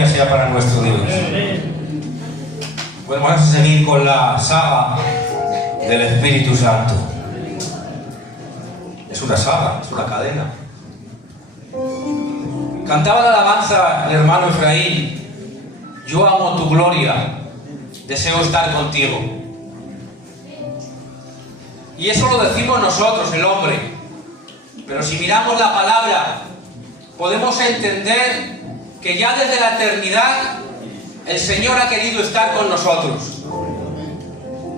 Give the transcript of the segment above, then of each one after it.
gloria sea para nuestro Dios. Pues vamos a seguir con la saga del Espíritu Santo. Es una saga, es una cadena. Cantaba la alabanza el hermano Efraín: yo amo tu gloria, deseo estar contigo. Y eso lo decimos nosotros, el hombre. Pero si miramos la palabra, podemos entender que ya desde la eternidad el Señor ha querido estar con nosotros.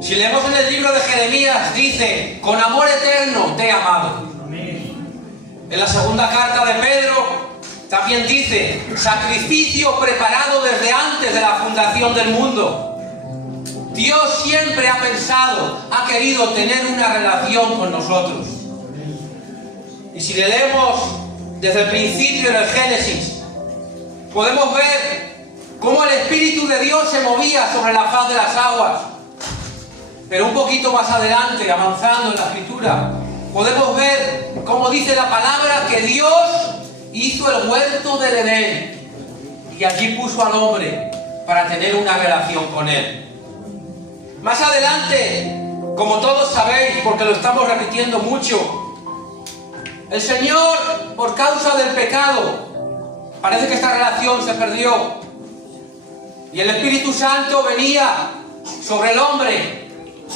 Si leemos en el libro de Jeremías, dice: con amor eterno te he amado. En la segunda carta de Pedro también dice: sacrificio preparado desde antes de la fundación del mundo. Dios siempre ha pensado, ha querido tener una relación con nosotros. Y si le leemos desde el principio en el Génesis, podemos ver cómo el Espíritu de Dios se movía sobre la faz de las aguas. Pero un poquito más adelante, avanzando en la Escritura, podemos ver cómo dice la palabra que Dios hizo el huerto del Edén y allí puso al hombre para tener una relación con él. Más adelante, como todos sabéis, porque lo estamos repitiendo mucho, el Señor, por causa del pecado, parece que esta relación se perdió. Y el Espíritu Santo venía sobre el hombre,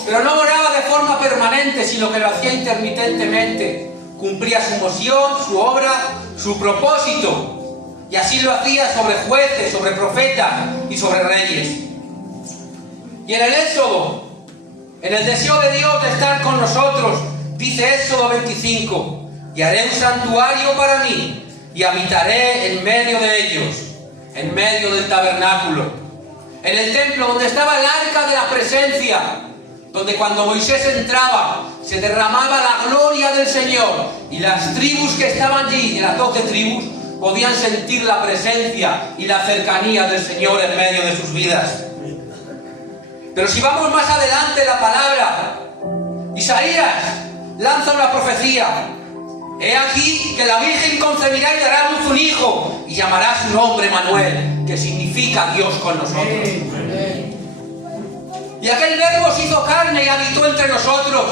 pero no moraba de forma permanente, sino que lo hacía intermitentemente. Cumplía su misión, su obra, su propósito. Y así lo hacía sobre jueces, sobre profetas y sobre reyes. Y en el Éxodo, en el deseo de Dios de estar con nosotros, dice Éxodo 25: y haré un santuario para mí, y habitaré en medio de ellos, en medio del tabernáculo, en el templo donde estaba el arca de la presencia, donde cuando Moisés entraba, se derramaba la gloria del Señor, y las tribus que estaban allí, de las 12 tribus, podían sentir la presencia y la cercanía del Señor en medio de sus vidas. Pero si vamos más adelante en la palabra, Isaías lanza una profecía: he aquí que la Virgen concebirá y dará a luz un hijo, y llamará su nombre Manuel, que significa Dios con nosotros. Y aquel Verbo se hizo carne y habitó entre nosotros,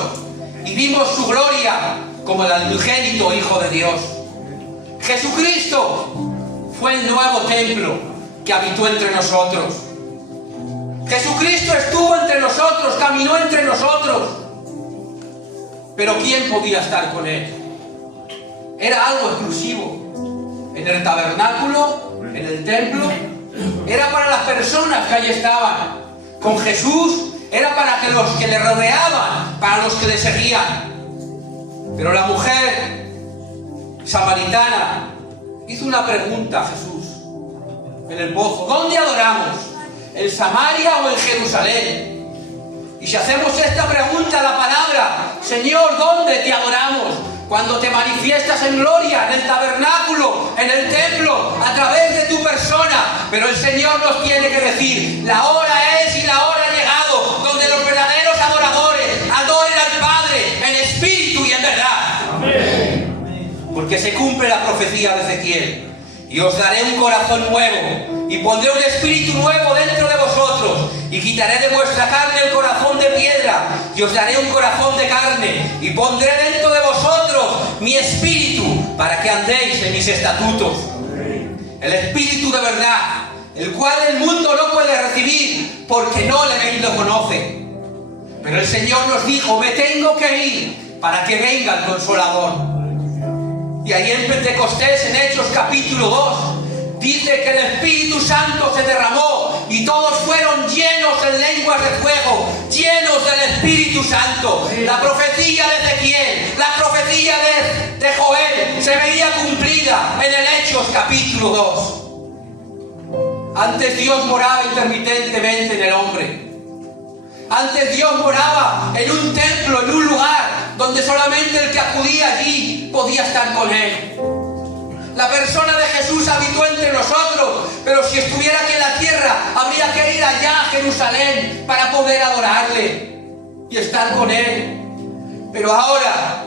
y vimos su gloria como el unigénito Hijo de Dios. Jesucristo fue el nuevo templo que habitó entre nosotros. Jesucristo estuvo entre nosotros, caminó entre nosotros. Pero ¿quién podía estar con Él? Era algo exclusivo. En el tabernáculo, en el templo, era para las personas que allí estaban. Con Jesús era para que los que le rodeaban, para los que le seguían. Pero la mujer samaritana hizo una pregunta a Jesús en el pozo: ¿dónde adoramos? ¿En Samaria o en Jerusalén? Y si hacemos esta pregunta a la palabra: Señor, ¿dónde te adoramos? Cuando te manifiestas en gloria, en el tabernáculo, en el templo, a través de tu persona. Pero el Señor nos tiene que decir: la hora es y la hora ha llegado, donde los verdaderos adoradores adoren al Padre en espíritu y en verdad. Amén. Porque se cumple la profecía de Ezequiel: y os daré un corazón nuevo, y pondré un espíritu nuevo dentro de vosotros, y quitaré de vuestra carne el corazón de piedra, y os daré un corazón de carne, y pondré dentro de vosotros mi espíritu, para que andéis en mis estatutos. El espíritu de verdad, el cual el mundo no puede recibir, porque no lo conoce. Pero el Señor nos dijo: me tengo que ir para que venga el Consolador. Y ahí en Pentecostés, en Hechos capítulo 2, dice que el Espíritu Santo se derramó y todos fueron llenos en lenguas de fuego, llenos del Espíritu Santo. La profecía de Ezequiel, la profecía de Joel se veía cumplida en el Hechos capítulo 2. Antes Dios moraba intermitentemente en el hombre. Antes Dios moraba en un templo, en un lugar donde solamente el que acudía allí podía estar con Él. La persona de Jesús habitó entre nosotros, pero si estuviera aquí en la tierra, habría que ir allá a Jerusalén para poder adorarle y estar con Él. Pero ahora,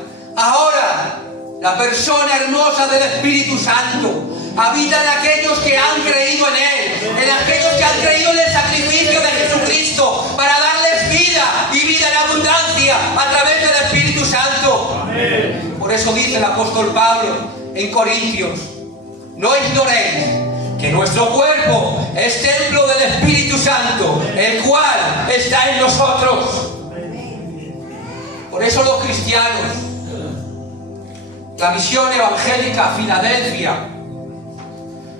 la persona hermosa del Espíritu Santo habita en aquellos que han creído en Él, en aquellos que han creído en el sacrificio de Jesucristo para darles vida y vida en abundancia a través del Espíritu Santo. Amén. Por eso dice el apóstol Pablo en Corintios: no ignoréis que nuestro cuerpo es templo del Espíritu Santo, el cual está en nosotros. Por eso los cristianos, la misión evangélica Filadelfia,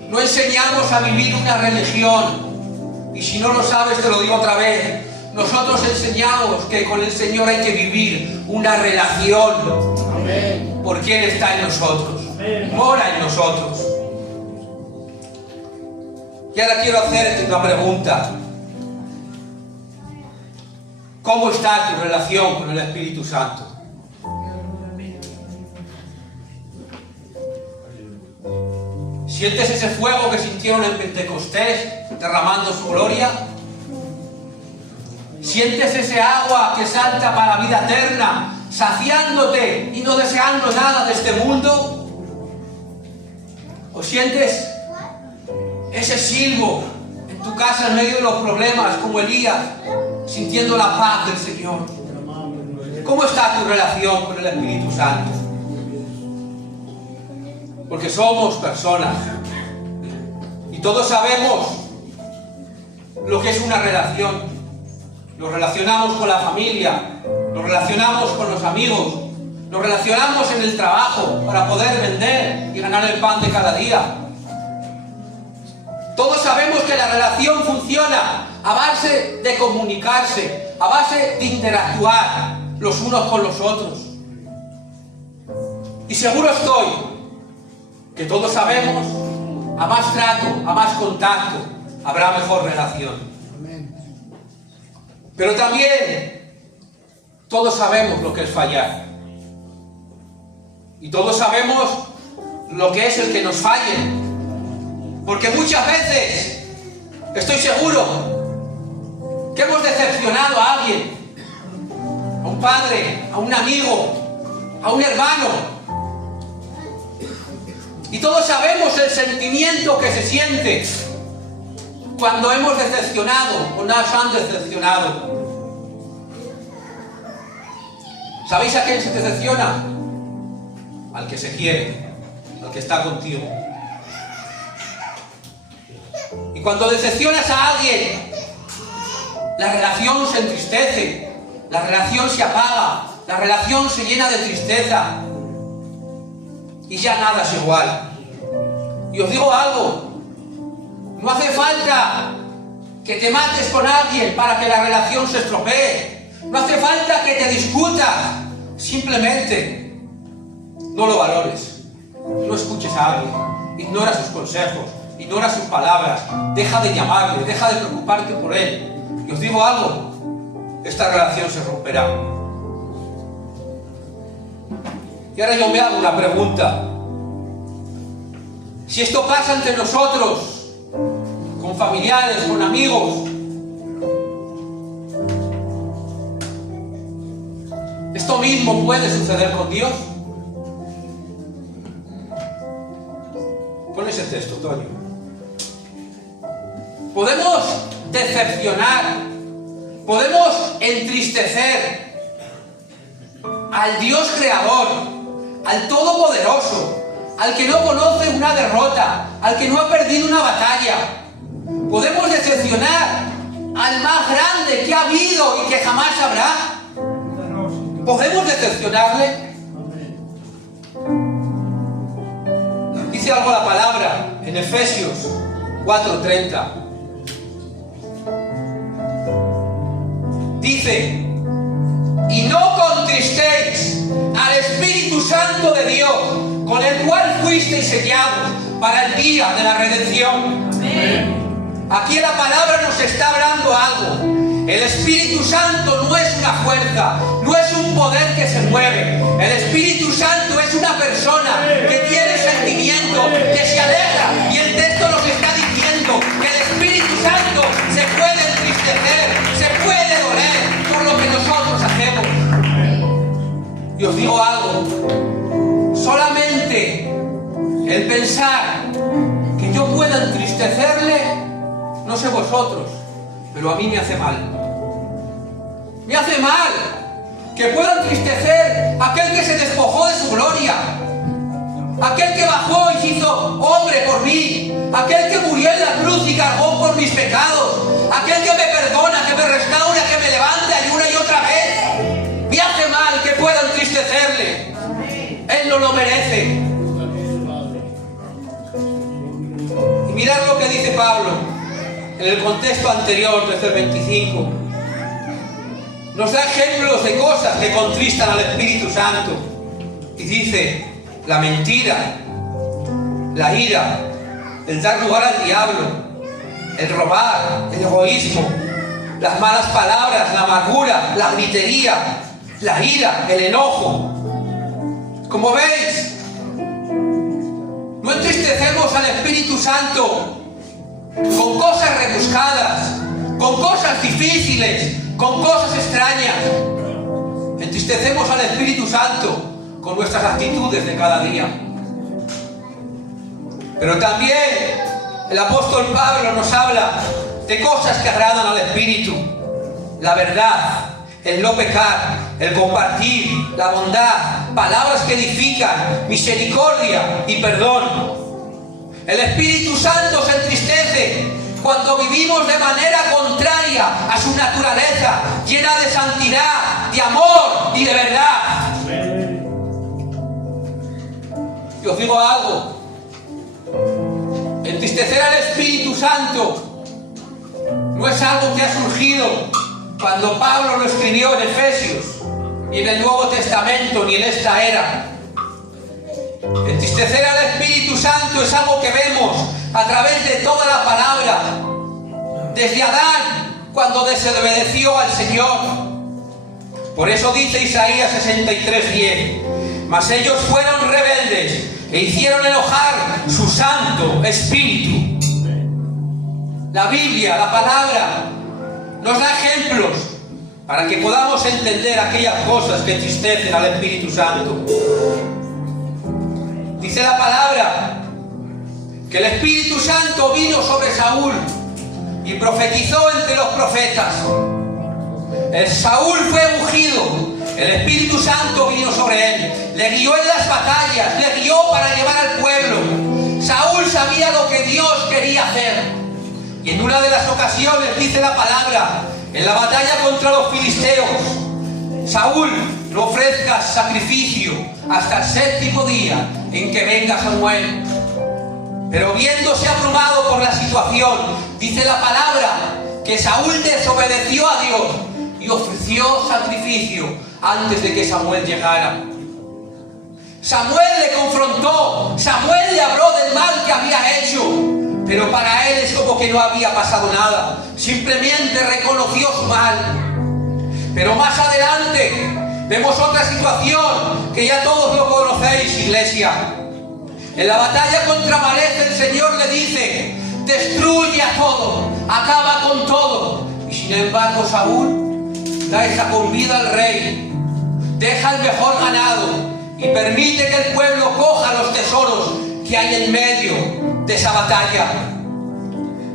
no enseñamos a vivir una religión. Y si no lo sabes, te lo digo otra vez. Nosotros enseñamos que con el Señor hay que vivir una relación. Amén. Porque Él está en nosotros. Amén. Mora en nosotros. Y ahora quiero hacerte una pregunta. ¿Cómo está tu relación con el Espíritu Santo? ¿Sientes ese fuego que sintieron en Pentecostés derramando su gloria? ¿Sientes ese agua que salta para la vida eterna, saciándote y no deseando nada de este mundo? ¿O sientes ese silbo en tu casa en medio de los problemas, como Elías, sintiendo la paz del Señor? ¿Cómo está tu relación con el Espíritu Santo? Porque somos personas y todos sabemos lo que es una relación. Nos relacionamos con la familia, nos relacionamos con los amigos, nos relacionamos en el trabajo para poder vender y ganar el pan de cada día. Todos sabemos que la relación funciona a base de comunicarse, a base de interactuar los unos con los otros. Y seguro estoy que todos sabemos, a más trato, a más contacto, habrá mejor relación. Pero también todos sabemos lo que es fallar. Y todos sabemos lo que es el que nos falle. Porque muchas veces, estoy seguro, que hemos decepcionado a alguien, a un padre, a un amigo, a un hermano. Y todos sabemos el sentimiento que se siente cuando hemos decepcionado o nos han decepcionado. ¿Sabéis a quién se decepciona? Al que se quiere, al que está contigo. Y cuando decepcionas a alguien, la relación se entristece, la relación se apaga, la relación se llena de tristeza. Y ya nada es igual. Y os digo algo, no hace falta que te mates con alguien para que la relación se estropee. No hace falta que te discutas. Simplemente no lo valores. No escuches a alguien. Ignora sus consejos. Ignora sus palabras. Deja de llamarle. Deja de preocuparte por él. Y os digo algo, esta relación se romperá. Y ahora yo me hago una pregunta. Si esto pasa entre nosotros, con familiares, con amigos, ¿esto mismo puede suceder con Dios? Pon ese texto, Toño. Podemos decepcionar, podemos entristecer al Dios creador, al Todopoderoso, al que no conoce una derrota, al que no ha perdido una batalla. Podemos decepcionar al más grande que ha habido y que jamás habrá. ¿Podemos decepcionarle? Dice algo la palabra en Efesios 4:30. Dice: y no contristéis al Espíritu Santo de Dios, con el cual fuisteis sellados para el día de la redención. Amén. Aquí la palabra nos está hablando algo. El Espíritu Santo no es una fuerza, no es un poder que se mueve. El Espíritu Santo es una persona que tiene sentimiento, que se alegra. Y el texto nos está diciendo que el Espíritu Santo se puede entristecer, se puede doler por lo que nosotros hacemos. Y os digo algo, solamente el pensar pueda entristecerle, no sé vosotros, pero a mí me hace mal. Me hace mal que pueda entristecer aquel que se despojó de su gloria, aquel que bajó y se hizo hombre por mí, aquel que murió en la cruz y cargó por mis pecados, aquel que me perdona, que me restaura, que me levanta y una y otra vez. Me hace mal que pueda entristecerle. Él no lo merece. Y mirad lo que dice Pablo en el contexto anterior, desde el 25. Nos da ejemplos de cosas que contristan al Espíritu Santo. Y dice: la mentira, la ira, el dar lugar al diablo, el robar, el egoísmo, las malas palabras, la amargura, la gritería, la ira, el enojo. Como veis, no entristecemos al Espíritu Santo con cosas rebuscadas, con cosas difíciles, con cosas extrañas. Entristecemos al Espíritu Santo con nuestras actitudes de cada día. Pero también el apóstol Pablo nos habla de cosas que agradan al Espíritu: la verdad, el no pecar, el compartir, la bondad, palabras que edifican, misericordia y perdón. El Espíritu Santo se entristece cuando vivimos de manera contraria a su naturaleza, llena de santidad, de amor y de verdad. Y os digo algo: entristecer al Espíritu Santo no es algo que ha surgido cuando Pablo lo escribió en Efesios, ni en el Nuevo Testamento, ni en esta era. Entristecer al Espíritu Santo es algo que vemos a través de toda la palabra, desde Adán, cuando desobedeció al Señor. Por eso dice Isaías 63:10: mas ellos fueron rebeldes e hicieron enojar su Santo Espíritu. La Biblia, la palabra, nos da ejemplos para que podamos entender aquellas cosas que entristecen al Espíritu Santo. Dice la palabra que el Espíritu Santo vino sobre Saúl y profetizó entre los profetas. El Saúl fue ungido, el Espíritu Santo vino sobre él, le guió en las batallas, le guió para llevar al pueblo. Saúl sabía lo que Dios quería hacer. Y en una de las ocasiones dice la palabra, en la batalla contra los filisteos: Saúl, no ofrezcas sacrificio hasta el 7º día en que venga Samuel. Pero viéndose abrumado por la situación, dice la palabra que Saúl desobedeció a Dios y ofreció sacrificio antes de que Samuel llegara. Samuel le confrontó, Samuel le habló del mal que había hecho, pero para él es como que no había pasado nada, simplemente reconoció su mal. Pero más adelante vemos otra situación que ya todos lo conocéis, iglesia. En la batalla contra Amalec, el Señor le dice: destruye a todo, acaba con todo. Y sin embargo Saúl da esa comida al rey, deja el mejor ganado y permite que el pueblo coja los tesoros que hay en medio de esa batalla.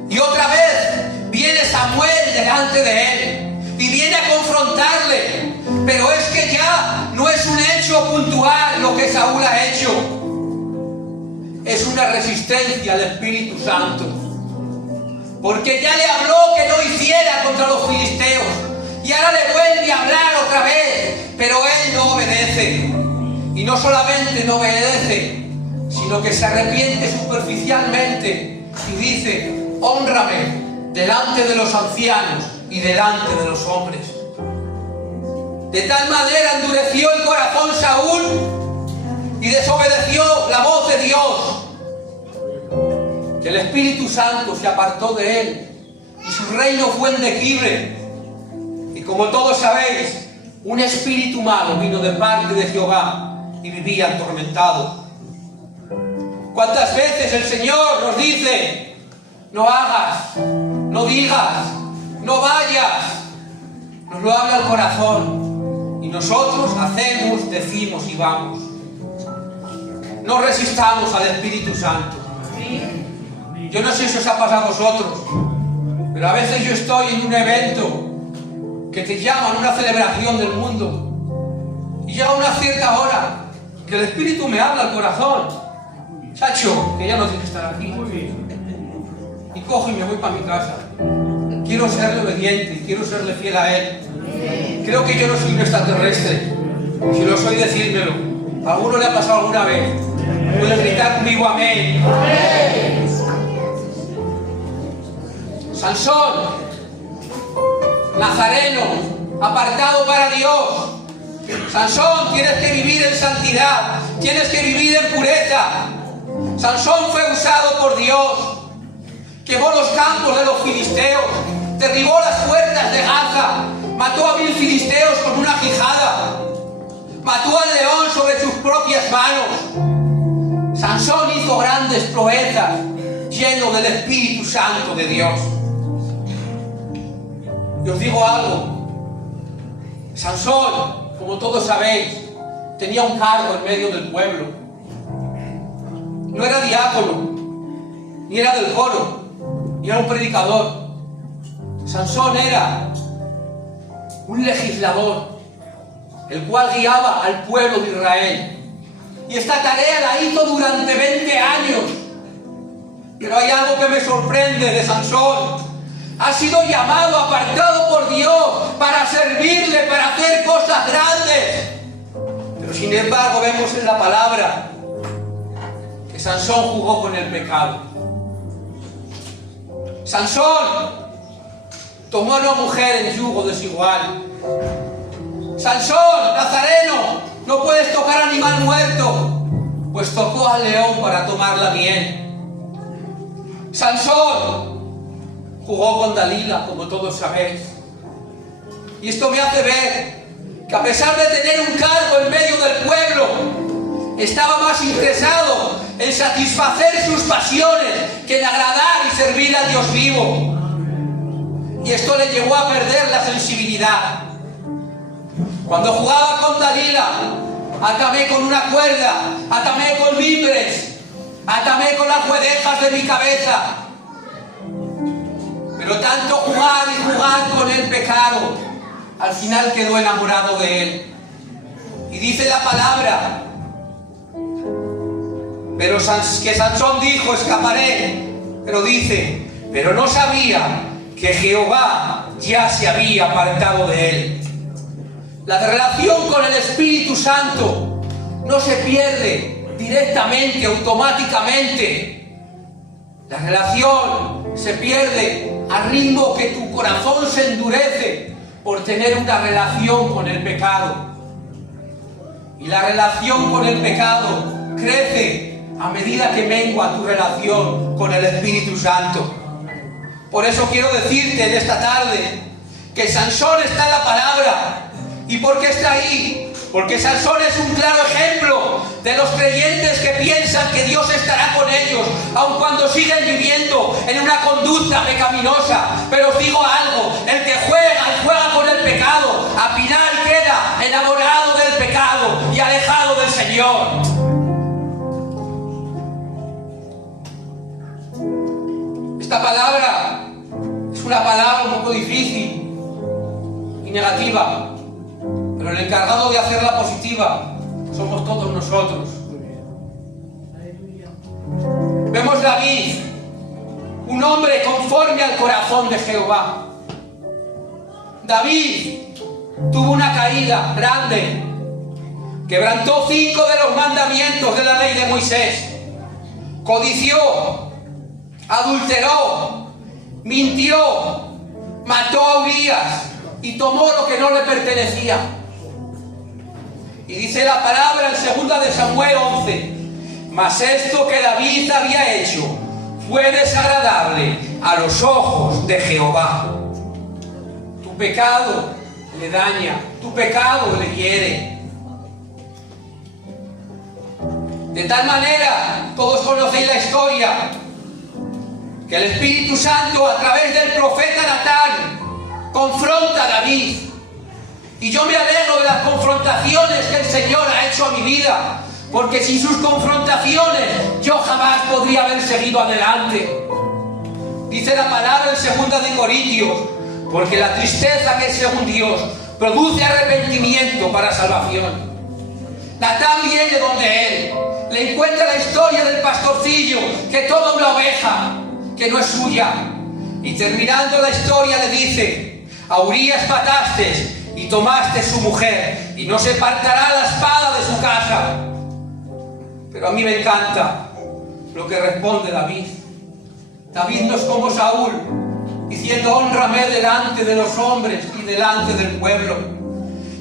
Y otra vez viene Samuel delante de él y viene a confrontarle, pero es que ya no es un hecho puntual lo que Saúl ha hecho, es una resistencia al Espíritu Santo, porque ya le habló que no hiciera contra los filisteos y ahora le vuelve a hablar otra vez, pero él no obedece. Y no solamente no obedece, sino que se arrepiente superficialmente y dice: hónrame delante de los ancianos y delante de los hombres. De tal manera endureció el corazón Saúl y desobedeció la voz de Dios, que el Espíritu Santo se apartó de él y su reino fue en declive. Y como todos sabéis, un espíritu malo vino de parte de Jehová y vivía atormentado. ¿Cuántas veces el Señor nos dice: no hagas, no digas, no vayas? Nos lo habla el corazón y nosotros hacemos, decimos y vamos. No resistamos al Espíritu Santo. Yo no sé si os ha pasado a vosotros, pero a veces yo estoy en un evento que te llaman, una celebración del mundo, y llega una cierta hora que el Espíritu me habla al corazón: chacho, que ya no tienes que estar aquí. Y cojo y me voy para mi casa. Quiero serle obediente, quiero serle fiel a Él. Creo que yo no soy un extraterrestre. Si lo soy, decírmelo. ¿A alguno le ha pasado alguna vez? Puedes gritar conmigo amén. Sansón, nazareno, apartado para Dios. Sansón, tienes que vivir en santidad, tienes que vivir en pureza. Sansón fue usado por Dios, quemó los campos de los filisteos, derribó las puertas de Gaza, mató a 1000 filisteos con una quijada, mató al león sobre sus propias manos. Sansón hizo grandes proezas, lleno del Espíritu Santo de Dios. Y os digo algo: Sansón, como todos sabéis, tenía un cargo en medio del pueblo. No era diácono, ni era del coro, ni era un predicador. Sansón era un legislador, el cual guiaba al pueblo de Israel. Y esta tarea la hizo durante 20 años. Pero hay algo que me sorprende de Sansón. Ha sido llamado, apartado por Dios para servirle, para hacer cosas grandes. Pero sin embargo vemos en la palabra que Sansón jugó con el pecado. Sansón tomó a una mujer en yugo desigual. Sansón, nazareno, no puedes tocar animal muerto, pues tocó al león para tomar la miel. Sansón jugó con Dalila, como todos sabéis. Y esto me hace ver que a pesar de tener un cargo en medio del pueblo, estaba más interesado en satisfacer sus pasiones que en agradar y servir a Dios vivo. Y esto le llevó a perder la sensibilidad. Cuando jugaba con Dalila, atamé con una cuerda, atamé con mimbres, atamé con las guedejas de mi cabeza. Pero tanto jugar y jugar con el pecado, al final quedó enamorado de él. Y dice la palabra, pero que Sansón dijo: escaparé. Pero dice, pero no sabía que Jehová ya se había apartado de él. La relación con el Espíritu Santo no se pierde directamente, automáticamente. La relación se pierde al ritmo que tu corazón se endurece por tener una relación con el pecado. Y la relación con el pecado crece a medida que mengua tu relación con el Espíritu Santo. Por eso quiero decirte en esta tarde que Sansón está en la palabra. ¿Y por qué está ahí? Porque Sansón es un claro ejemplo de los creyentes que piensan que Dios estará con ellos, aun cuando siguen viviendo en una conducta pecaminosa. Pero os digo algo: el que juega con el pecado, al final queda enamorado del pecado y alejado del Señor. Esta palabra es una palabra un poco difícil y negativa. Pero el encargado de hacerla positiva somos todos nosotros. Vemos a David, un hombre conforme al corazón de Jehová. David tuvo una caída grande, quebrantó 5 de los mandamientos de la ley de Moisés, codició, adulteró, mintió, mató a Urías y tomó lo que no le pertenecía. Y dice la palabra en 2 de Samuel 11: mas esto que David había hecho fue desagradable a los ojos de Jehová. Tu pecado le daña, tu pecado le hiere. De tal manera, todos conocéis la historia, que el Espíritu Santo, a través del profeta Natán, confronta a David. Y yo me alegro de las confrontaciones que el Señor ha hecho a mi vida, porque sin sus confrontaciones yo jamás podría haber seguido adelante. Dice la palabra en 2 de Corintios, porque la tristeza que es según Dios produce arrepentimiento para salvación. Natán viene donde él, le encuentra la historia del pastorcillo que toma una oveja que no es suya, y terminando la historia le dice: a Urías mataste y tomaste su mujer, y no se apartará la espada de su casa. Pero a mí me encanta lo que responde David. David no es como Saúl, diciendo: hónrame delante de los hombres y delante del pueblo.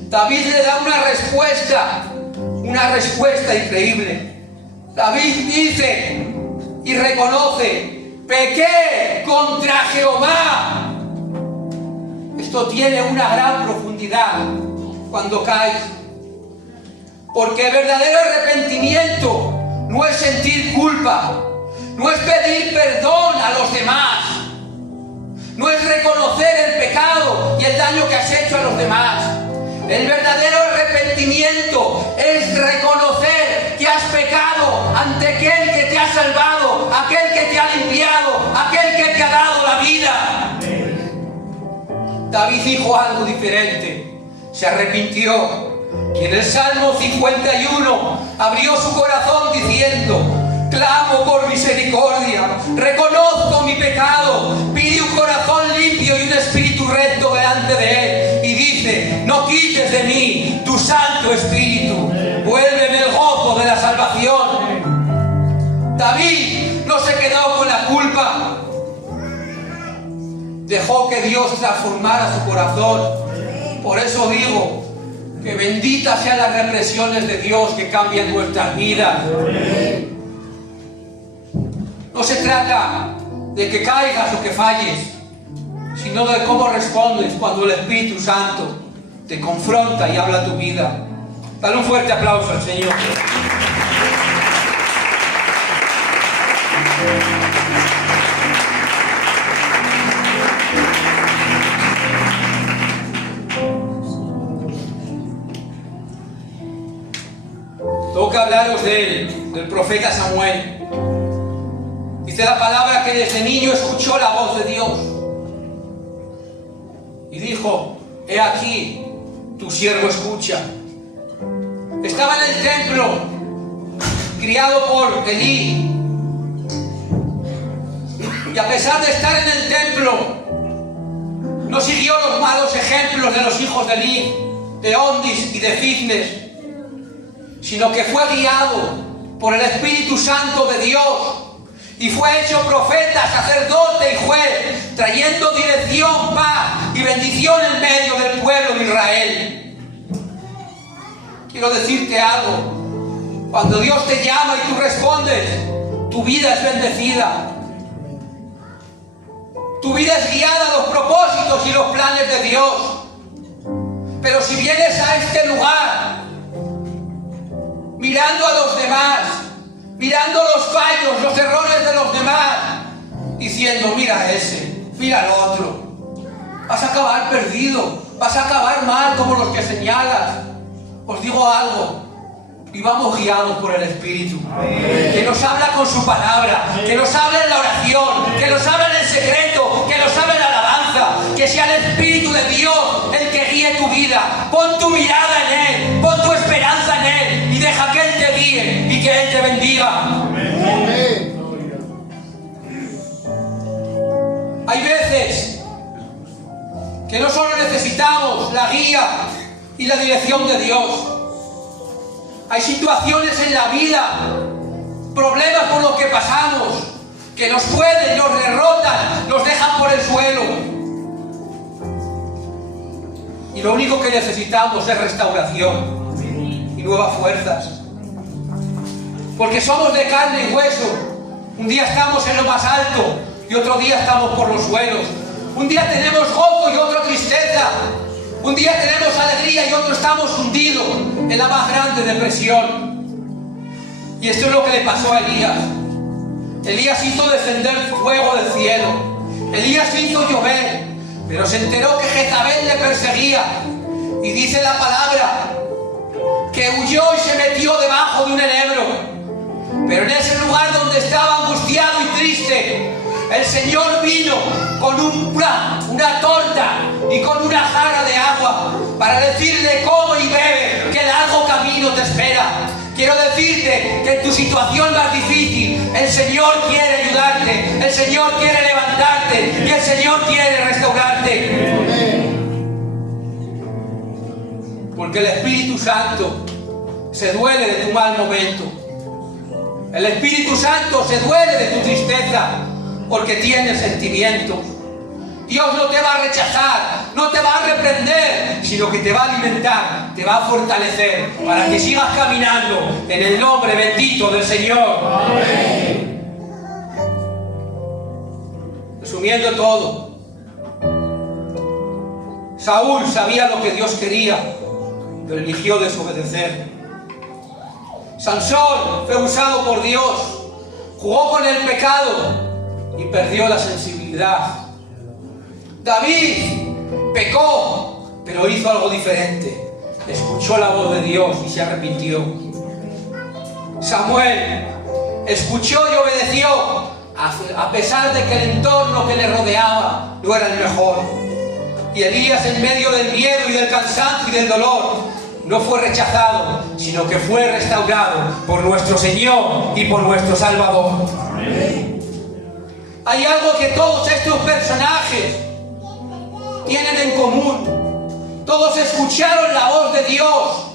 David le da una respuesta increíble. David dice y reconoce: pequé contra Jehová. Esto tiene una gran profundidad cuando caes, porque verdadero arrepentimiento no es sentir culpa, no es pedir perdón a los demás, no es reconocer el pecado y el daño que has hecho a los demás. El verdadero arrepentimiento es reconocer que has pecado ante aquel que te ha salvado, aquel que te ha limpiado, aquel que te ha dado la vida. David dijo algo diferente, se arrepintió, y en el Salmo 51 abrió su corazón diciendo: clamo por misericordia, reconozco mi pecado, pide un corazón limpio y un espíritu recto delante de él, y dice: no quites de mí tu Santo Espíritu, vuélveme el gozo de la salvación. David no se quedó con la culpa, dejó que Dios transformara su corazón. Por eso digo que benditas sean las represiones de Dios que cambian nuestras vidas. No se trata de que caigas o que falles, sino de cómo respondes cuando el Espíritu Santo te confronta y habla tu vida. Dale un fuerte aplauso al Señor. Tengo que hablaros de él, del profeta Samuel. Dice la palabra que desde niño escuchó la voz de Dios y dijo: he aquí, tu siervo escucha. Estaba en el templo, criado por Elí, y a pesar de estar en el templo, no siguió los malos ejemplos de los hijos de Elí, de Ondis y de Fitnes, sino que fue guiado por el Espíritu Santo de Dios y fue hecho profeta, sacerdote y juez, trayendo dirección, paz y bendición en medio del pueblo de Israel. Quiero decirte algo: cuando Dios te llama y tú respondes, tu vida es bendecida. Tu vida es guiada a los propósitos y los planes de Dios. Pero si vienes a este lugar mirando a los demás, mirando los fallos, los errores de los demás, diciendo: mira a ese, mira al otro, vas a acabar perdido, vas a acabar mal como los que señalas. Os digo algo: vivamos guiados por el Espíritu, que nos habla con su palabra, que nos habla en la oración, que nos habla en el secreto, que nos habla en la alabanza. Que sea el Espíritu de Dios el que guíe tu vida. Pon tu mirada en Él, pon tu esperanza en Él y deja que Él te guíe y que Él te bendiga. Hay veces que no solo necesitamos la guía y la dirección de Dios. Hay situaciones en la vida, problemas por los que pasamos, que nos pueden, nos derrotan, nos dejan por el suelo. Y lo único que necesitamos es restauración y nuevas fuerzas. Porque somos de carne y hueso. Un día estamos en lo más alto y otro día estamos por los suelos. Un día tenemos gozo y otro tristeza. Un día tenemos alegría y otro estamos hundidos en la más grande depresión. Y esto es lo que le pasó a Elías. Elías hizo descender fuego del cielo. Elías hizo llover, pero se enteró que Jezabel le perseguía. Y dice la palabra que huyó y se metió debajo de un enebro. Pero en ese lugar donde estaba angustiado y triste, El Señor vino con un plan, una torta y con una jarra de agua para decirle: come y bebe, que largo camino te espera. Quiero decirte que en tu situación más difícil el Señor quiere ayudarte, el Señor quiere levantarte y el Señor quiere restaurarte. Porque el Espíritu Santo se duele de tu mal momento. El Espíritu Santo se duele de tu tristeza porque tiene sentimientos. Dios no te va a rechazar, no te va a reprender, sino que te va a alimentar, te va a fortalecer para que sigas caminando en el nombre bendito del Señor. Amén. Resumiendo todo, Saúl sabía lo que Dios quería, pero eligió desobedecer. Sansón fue usado por Dios, jugó con el pecado y perdió la sensibilidad. David pecó, pero hizo algo diferente. Escuchó la voz de Dios y se arrepintió. Samuel escuchó y obedeció, a pesar de que el entorno que le rodeaba no era el mejor. Y Elías, en medio del miedo y del cansancio y del dolor, no fue rechazado, sino que fue restaurado por nuestro Señor y por nuestro Salvador. Hay algo que todos estos personajes tienen en común. Todos escucharon la voz de Dios,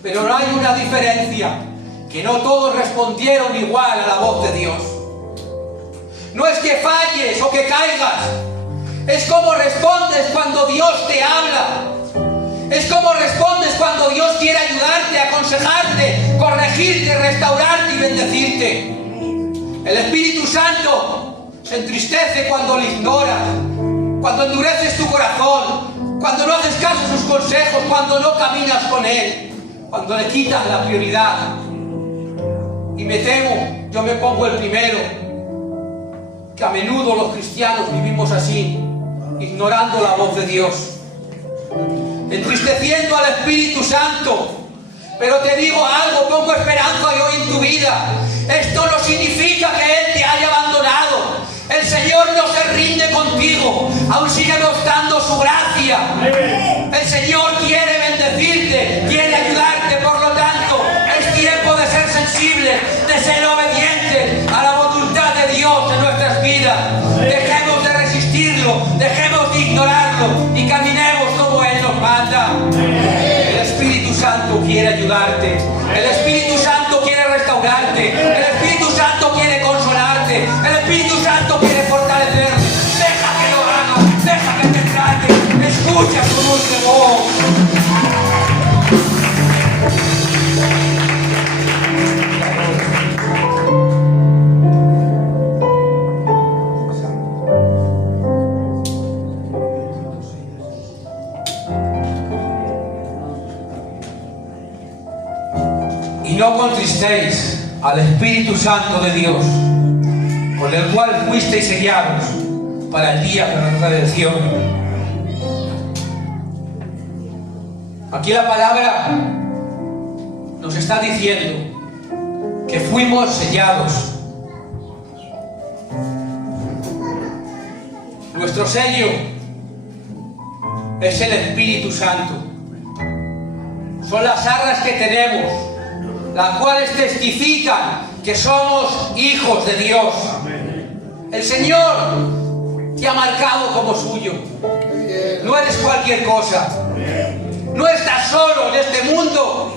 pero no hay una diferencia, que no todos respondieron igual a la voz de Dios. No es que falles o que caigas, es como respondes cuando Dios te habla. Es como respondes cuando Dios quiere ayudarte, aconsejarte, corregirte, restaurarte y bendecirte. El Espíritu Santo se entristece cuando le ignoras, cuando endureces tu corazón, cuando no haces caso a sus consejos, cuando no caminas con Él, cuando le quitas la prioridad. Y me temo, yo me pongo el primero, que a menudo los cristianos vivimos así, ignorando la voz de Dios, entristeciendo al Espíritu Santo. Pero te digo algo, pongo esperanza hoy en tu vida. Esto no significa que Él te haya abandonado. El Señor no se rinde contigo, aún sigue mostrando su gracia. El Señor quiere bendecirte, quiere ayudarte. Por lo tanto, es tiempo de ser sensibles, de ser obedientes a la voluntad de Dios en nuestras vidas. Dejemos de resistirlo, dejemos de ignorarlo y caminemos como Él nos manda. El Espíritu Santo quiere ayudarte, el Espíritu Santo quiere restaurarte, el Espíritu Santo quiere consolarte, el Espíritu Santo quiere fortalecerte. Deja que lo haga, deja que te trate, escucha su dulce voz. Y no contristéis al Espíritu Santo de Dios, con el cual fuisteis sellados para el día de la redención. Aquí la palabra nos está diciendo que fuimos sellados. Nuestro sello es el Espíritu Santo. Son las arras que tenemos, las cuales testifican que somos hijos de Dios. El Señor te ha marcado como suyo. No eres cualquier cosa. No estás solo en este mundo.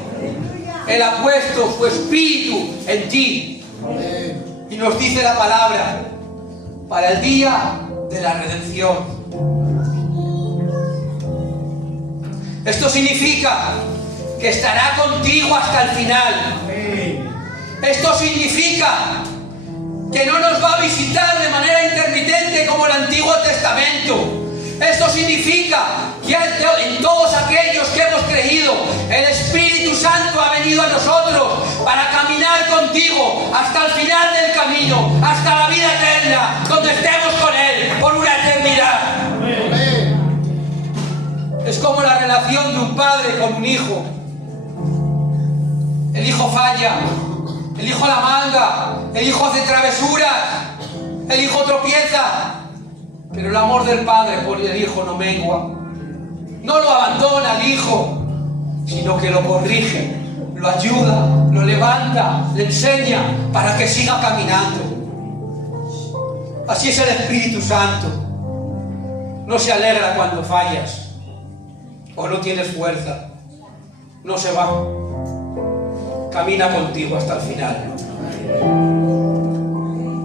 Él ha puesto su Espíritu en ti. Y nos dice la palabra, para el día de la redención. Esto significa que estará contigo hasta el final. Esto significa que no nos va a visitar de manera intermitente como el Antiguo Testamento. Esto significa que en todos aquellos que hemos creído, el Espíritu Santo ha venido a nosotros para caminar contigo hasta el final del camino, hasta la vida eterna, donde estemos con Él por una eternidad. Es como la relación de un padre con un hijo. El hijo falla, el hijo la manga, el hijo hace travesuras, El hijo tropieza, pero el amor del padre por el hijo no mengua. No lo abandona al hijo, sino que lo corrige, lo ayuda, lo levanta, le enseña para que siga caminando. Así es el Espíritu Santo. No se alegra cuando fallas o no tienes fuerza. No se va. Camina contigo hasta el final.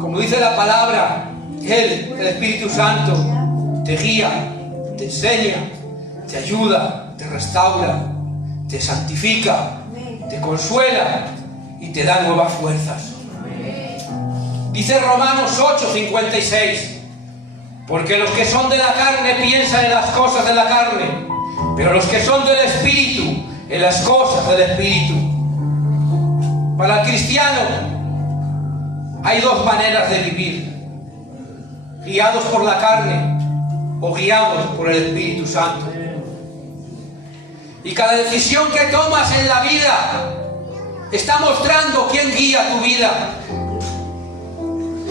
Como dice la palabra, Él, el Espíritu Santo, te guía, te enseña, te ayuda, te restaura, te santifica, te consuela y te da nuevas fuerzas. Dice Romanos 8:56, porque los que son de la carne piensan en las cosas de la carne, pero los que son del Espíritu, en las cosas del Espíritu. Para el cristiano hay dos maneras de vivir: guiados por la carne o guiados por el Espíritu Santo. Y cada decisión que tomas en la vida está mostrando quién guía tu vida.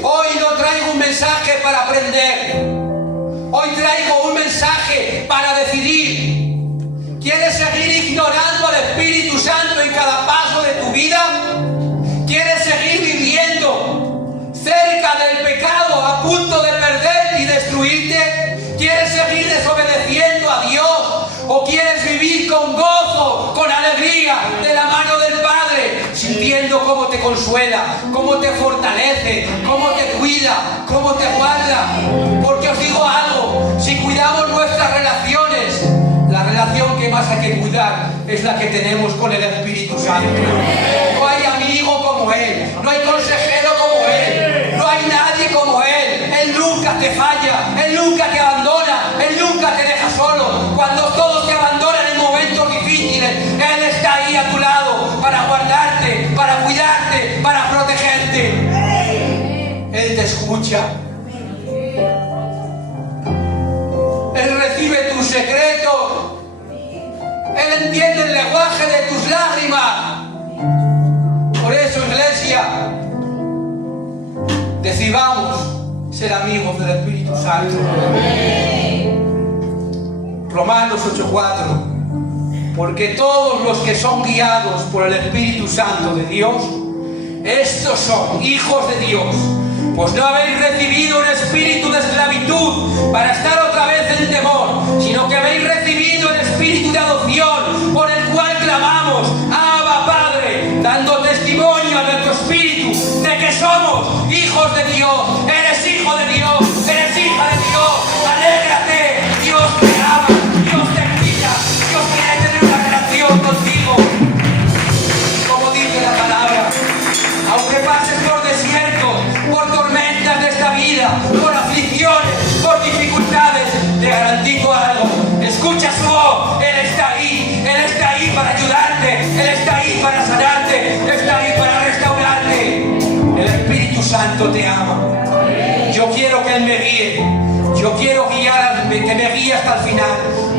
Hoy no traigo un mensaje para aprender. Hoy traigo un mensaje para decidir. ¿Quieres seguir ignorando al Espíritu Santo en cada paso de tu vida? ¿Quieres seguir viviendo cerca del pecado a punto de perderte y destruirte? ¿Quieres seguir desobedeciendo a Dios? ¿O quieres vivir con gozo, con alegría, de la mano del Padre, sintiendo cómo te consuela, cómo te fortalece, cómo te cuida, cómo te guarda? Porque os digo algo, si cuidamos nuestras relaciones, la relación que más hay que cuidar es la que tenemos con el Espíritu Santo. No hay amigo como Él, no hay consejero como Él, no hay nadie como Él. Él nunca te falla, Él nunca te abandona, Él nunca te deja solo. Cuando todos te abandonan en momentos difíciles, Él está ahí a tu lado para guardarte, para cuidarte, para protegerte. Él te escucha. Él recibe tus secretos. Él entiende el lenguaje de tus lágrimas. Por eso, iglesia, decidamos ser amigos del Espíritu Santo. Romanos 8:4. Porque todos los que son guiados por el Espíritu Santo de Dios, estos son hijos de Dios. Pues no habéis recibido un espíritu de esclavitud para estar otra vez en temor, sino que habéis recibido el espíritu de adopción, por el cual clamamos: Abba, Padre, dando testimonio a nuestro espíritu de que somos hijos de Dios. Eres hijo de Dios, eres hija de Dios. Alégrate, Dios te ama, Dios te cuida, Dios quiere tener una relación contigo. Como dice la palabra, aunque pases por desiertos, por tormentas de esta vida, por aflicciones, por dificultades, te garantizo algo: escucha su voz. Él está ahí para ayudarte, Él está ahí para sanarte, está ahí para restaurarte. El Espíritu Santo te ama. Yo quiero que Él me guíe, yo quiero que me guíe hasta el final,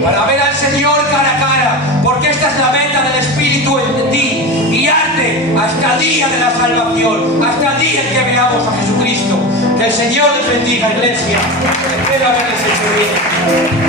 para ver al Señor cara a cara, porque esta es la meta del Espíritu en ti: guiarte hasta el día de la salvación, hasta el día en que veamos a Jesucristo. Que el Señor les bendiga, iglesia. Espero haberles hecho bien.